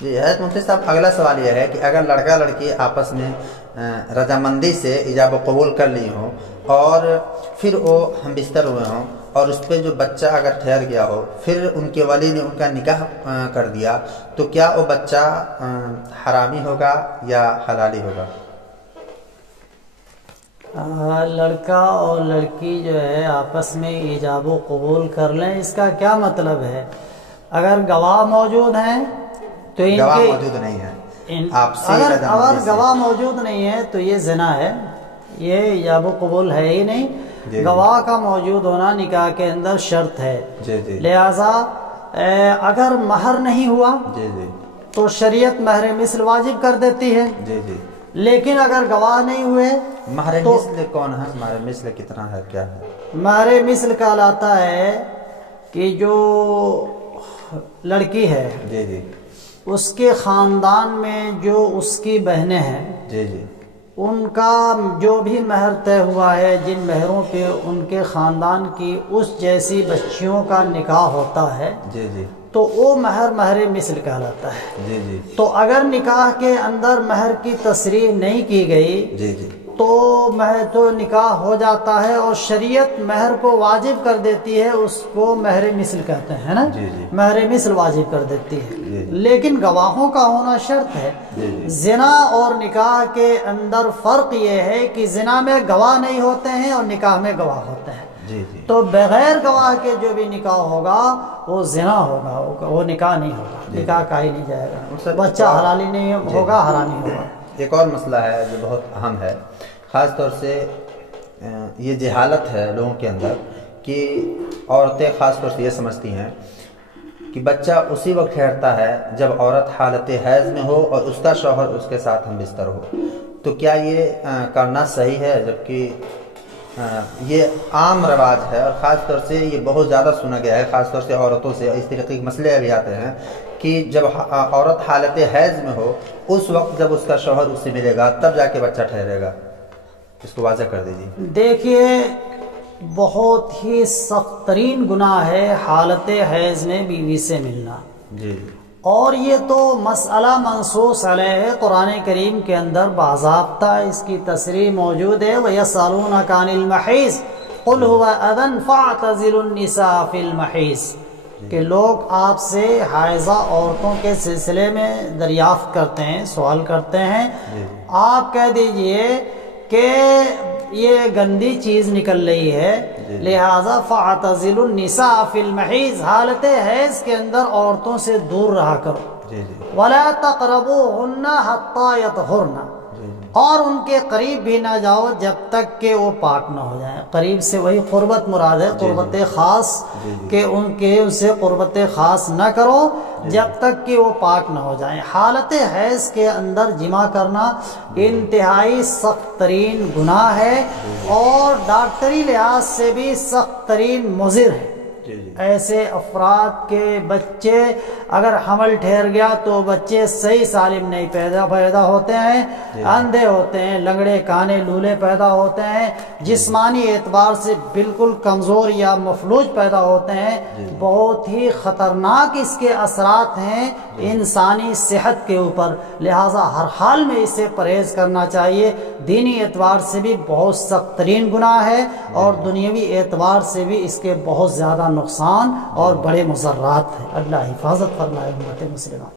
جی حضرت مفتی صاحب، اگلا سوال یہ ہے کہ اگر لڑکا لڑکی آپس میں رضامندی سے ایجاب و قبول کر لی ہوں اور پھر وہ ہم بستر ہوئے ہوں اور اس پہ جو بچہ اگر ٹھہر گیا ہو، پھر ان کے ولی نے ان کا نکاح کر دیا، تو کیا وہ بچہ حرامی ہوگا یا حلالی ہوگا؟ لڑکا اور لڑکی جو ہے آپس میں ایجاب و قبول کر لیں، اس کا کیا مطلب ہے؟ اگر گواہ موجود ہیں تو ان گواہ کے موجود نہیں ہے، اگر گواہ موجود نہیں ہے تو یہ زنا ہے، یہ ایجاب و قبول ہے ہی نہیں۔ گواہ کا موجود ہونا نکاح کے اندر شرط ہے، لہذا اگر مہر نہیں ہوا تو شریعت مہر مثل واجب کر دیتی ہے، لیکن اگر گواہ نہیں ہوئے مہر مثل کون ہے؟ مہر مثل کتنا ہے، کیا ہے؟ مہر مثل کہلاتا ہے کہ جو لڑکی ہے اس کے خاندان میں جو اس کی بہنیں ہیں ان کا جو بھی مہر طے ہوا ہے، جن مہروں پہ ان کے خاندان کی اس جیسی بچیوں کا نکاح ہوتا ہے تو وہ مہر مثل کہلاتا ہے۔ تو اگر نکاح کے اندر مہر کی تصریح نہیں کی گئی تو نکاح ہو جاتا ہے اور شریعت مہر کو واجب کر دیتی ہے، اس کو مہر مثل کہتے ہیں نا، مہر مثل واجب کر دیتی ہے، لیکن گواہوں کا ہونا شرط ہے۔ زنا اور نکاح کے اندر فرق یہ ہے کہ زنا میں گواہ نہیں ہوتے ہیں اور نکاح میں گواہ ہوتے ہیں، تو بغیر گواہ کے جو بھی نکاح ہوگا وہ زنا ہوگا، وہ نکاح نہیں ہوگا، نکاح کا ہی نہیں جائے گا، بچہ حلالی نہیں ہوگا، حرامی ہوگا۔ ایک اور مسئلہ ہے جو بہت اہم ہے، خاص طور سے یہ جہالت ہے لوگوں کے اندر کہ عورتیں خاص طور سے یہ سمجھتی ہیں کہ بچہ اسی وقت ٹھہرتا ہے جب عورت حالت حیض میں ہو اور اس کا شوہر اس کے ساتھ ہم بستر ہو، تو کیا یہ کرنا صحیح ہے؟ جبکہ یہ عام رواج ہے اور خاص طور سے یہ بہت زیادہ سنا گیا ہے، خاص طور سے عورتوں سے اس طریقے کے مسئلے بھی آتے ہیں کہ جب عورت حالت حیض میں ہو اس وقت جب اس کا شوہر اس سے ملے گا تب جا کے بچہ ٹھہرے گا، اس کو واضح کر دیجیے۔ دیکھیے، بہت ہی سخت ترین گناہ ہے حالت حیض میں بیوی سے ملنا، اور یہ تو مسئلہ منصوص علیہ ہے، قرآن کریم کے اندر باضابطہ اس کی تصریح موجود ہے۔ وَيَسْأَلُونَكَ عَنِ الْمَحِيضِ قُلْ هُوَ أَذًى فَاعْتَزِلُوا النِّسَاءَ فِي الْمَحِيضِ، کہ لوگ آپ سے حائضہ عورتوں کے سلسلے میں دریافت کرتے ہیں، سوال کرتے ہیں، آپ کہہ دیجئے کہ یہ گندی چیز نکل رہی ہے، لہذا فَاعْتَزِلُوا النِّسَاءَ فِي الْمَحِيضِ، حالت حیض کے اندر عورتوں سے دور رہا کرو، وَلَا تَقْرَبُوهُنَّ حَتَّى يَطْهُرْنَ، اور ان کے قریب بھی نہ جاؤ جب تک کہ وہ پاک نہ ہو جائیں۔ قریب سے وہی قربت مراد ہے، قربت خاص، کہ ان سے قربت خاص نہ کرو جب تک کہ وہ پاک نہ ہو جائیں۔ حالت حیض کے اندر جماع کرنا انتہائی سخت ترین گناہ ہے اور ڈاکٹری لحاظ سے بھی سخت ترین مضر ہے۔ ایسے افراد کے بچے اگر حمل ٹھہر گیا تو بچے صحیح سالم نہیں پیدا ہوتے ہیں، اندھے ہوتے ہیں، لنگڑے کانے لولے پیدا ہوتے ہیں، جسمانی اعتبار سے بالکل کمزور یا مفلوج پیدا ہوتے ہیں، بہت ہی خطرناک اس کے اثرات ہیں انسانی صحت کے اوپر، لہٰذا ہر حال میں اسے پرہیز کرنا چاہیے۔ دینی اعتبار سے بھی بہت سخت ترین گناہ ہے اور دنیاوی اعتبار سے بھی اس کے بہت زیادہ نقصان اور بڑے مضرات ہیں۔ اللہ حفاظت فرمائے امت مسلمہ۔